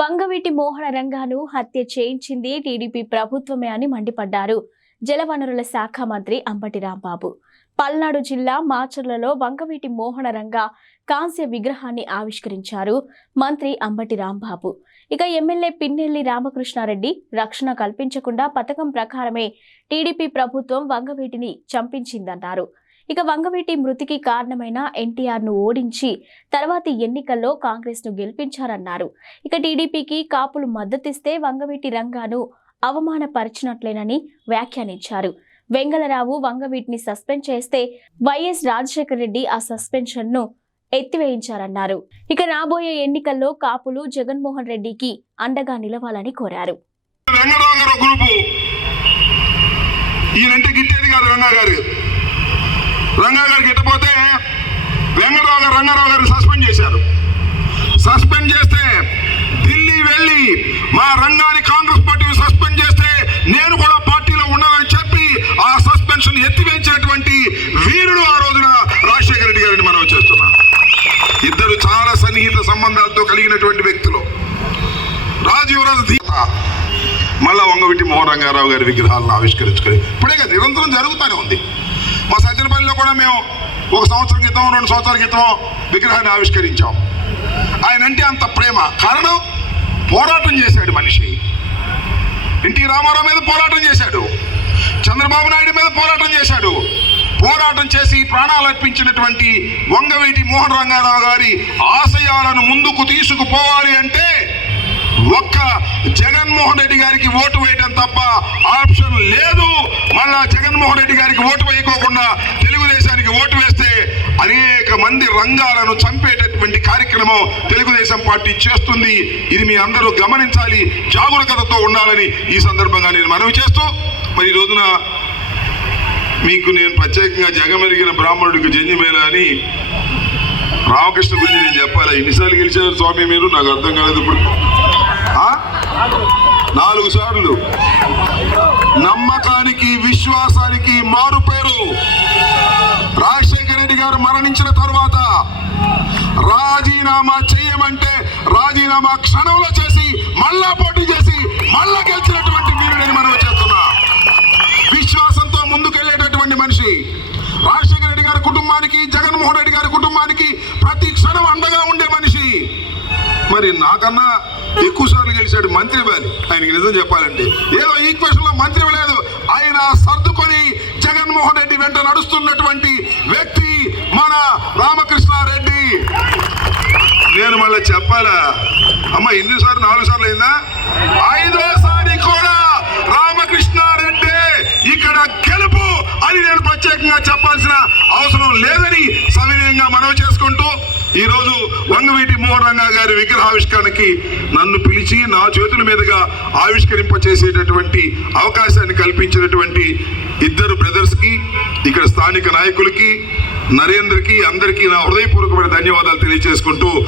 వంగవీటి మోహన రంగాను హత్య చేయించింది టీడీపీ ప్రభుత్వమే అని మండిపడ్డారు జలవనరుల శాఖ మంత్రి అంబటి రాంబాబు. పల్నాడు జిల్లా మాచర్లలో వంగవీటి మోహన రంగా కాంస్య విగ్రహాన్ని ఆవిష్కరించారు మంత్రి అంబటి రాంబాబు. ఇక ఎమ్మెల్యే పిన్నెల్లి రామకృష్ణారెడ్డి రక్షణ కల్పించకుండా పథకం ప్రకారమే టీడీపీ ప్రభుత్వం వంగవీటిని చంపించిందన్నారు. ఇక వంగవీటి మృతికి కారణమైన ఎన్టీఆర్ ను ఓడించి తర్వాతి ఎన్నికల్లో కాంగ్రెస్ ను గెలిపించారన్నారు. ఇక టీడీపీకి కాపులు మద్దతిస్తే వంగవీటి రంగాను అవమానపరిచినట్లేనని వ్యాఖ్యానించారు. వెంగళరావు వంగవీటిని సస్పెండ్ చేస్తే వైఎస్ రాజశేఖర రెడ్డి ఆ సస్పెన్షన్ ను ఎత్తివేయించారన్నారు. ఇక రాబోయే ఎన్నికల్లో కాపులు జగన్మోహన్ రెడ్డికి అండగా నిలవాలని కోరారు. రంగా గారికి ఎట్టపోతే రంగారావు గారు సస్పెండ్ చేశారు. సస్పెండ్ చేస్తే ఢిల్లీ వెళ్ళి మా రంగాన్ని కాంగ్రెస్ పార్టీ సస్పెండ్ చేస్తే నేను కూడా పార్టీలో ఉన్నానని చెప్పి ఆ సస్పెన్షన్ ఎత్తివేయించినటువంటి వీరుడు ఆ రోజున రాజశేఖర రెడ్డి గారిని మనం చేస్తున్నాం. ఇద్దరు చాలా సన్నిహిత సంబంధాలతో కలిగినటువంటి వ్యక్తులు. రాజీవరాజు మళ్ళా వంగవీటి మోహన రంగారావు గారి విగ్రహాలను ఆవిష్కరించుకొని ఇప్పుడే నిరంతరం జరుగుతూనే ఉంది. మా సజ్జనపల్లిలో కూడా మేము 1 సంవత్సరం క్రితం 2 సంవత్సరాల క్రితం విగ్రహాన్ని ఆవిష్కరించాం. ఆయన అంటే అంత ప్రేమ. కారణం పోరాటం చేశాడు మనిషి. ఎన్టీ రామారావు మీద పోరాటం చేశాడు, చంద్రబాబు నాయుడు మీద పోరాటం చేశాడు. పోరాటం చేసి ప్రాణాలు అర్పించినటువంటి వంగవీటి మోహన రంగారావు గారి ఆశయాలను ముందుకు తీసుకుపోవాలి అంటే ఒక్క జగన్మోహన్ రెడ్డి గారికి ఓటు వేయడం తప్ప ఆప్షన్ లేదు. మళ్ళా జగన్మోహన్ రెడ్డి గారికి ఓటు వేయకోకుండా తెలుగుదేశానికి ఓటు వేస్తే అనేక మంది రంగాలను చంపేటటువంటి కార్యక్రమం తెలుగుదేశం పార్టీ చేస్తుంది. ఇది మీ అందరూ గమనించాలి, జాగరూకతతో ఉండాలని ఈ సందర్భంగా నేను మనవి చేస్తూ, మరి ఈ రోజున మీకు నేను ప్రత్యేకంగా జగమెరిగిన బ్రాహ్మణుడికి జన్యమేళ అని రామకృష్ణ గురించి నేను చెప్పాలి. ఎన్నిసార్లు గెలిచారు స్వామి మీరు? నాకు అర్థం కాలేదు. ఇప్పుడు 4 సార్లు. నమ్మకానికి విశ్వాసానికి మారు పేరు. రాజశేఖర రెడ్డి గారు మరణించిన తర్వాత రాజీనామా చేయమంటే రాజీనామా క్షణంలో చేసి మళ్ళా పోటీ చేసి మళ్ళా గెలిచినటువంటి వీరుడని మనం చేస్తున్నా. విశ్వాసంతో ముందుకెళ్లేటటువంటి మనిషి. రాజశేఖర రెడ్డి గారి కుటుంబానికి, జగన్మోహన్ రెడ్డి గారి కుటుంబానికి ప్రతి క్షణం అండగా ఉండే మనిషి. మరి నాకన్నా ఎక్కువ సార్లు గెలిచాడు మంత్రి వ్యాలి. ఆయనకి నిజం చెప్పాలంటే ఏదో ఈక్వేషన్ లో మంత్రి లేదు, ఆయన సర్దుకొని జగన్మోహన్ రెడ్డి వెంట నడుస్తున్నటువంటి వ్యక్తి మన రామకృష్ణారెడ్డి. నేను మళ్ళీ చెప్పాలా అమ్మ, ఎన్నిసార్లు? 4 సార్లు అయిందా? 5వసారి కూడా రామకృష్ణారెడ్డి ఇక్కడ గెలుపు అని నేను ప్రత్యేకంగా చెప్పాల్సిన అవసరం లేదని సవినయంగా మనవి చేసుకుంటూ, ఈరోజు వంగవీటి మోహన రంగా గారి విగ్రహావిష్కరణకి నన్ను పిలిచి నా చేతుల మీదుగా ఆవిష్కరింపచేసేటటువంటి అవకాశాన్ని కల్పించినటువంటి ఇద్దరు బ్రదర్స్కి, ఇక్కడ స్థానిక నాయకులకి, నరేంద్రకి, అందరికీ నా హృదయపూర్వకమైన ధన్యవాదాలు తెలియజేసుకుంటూ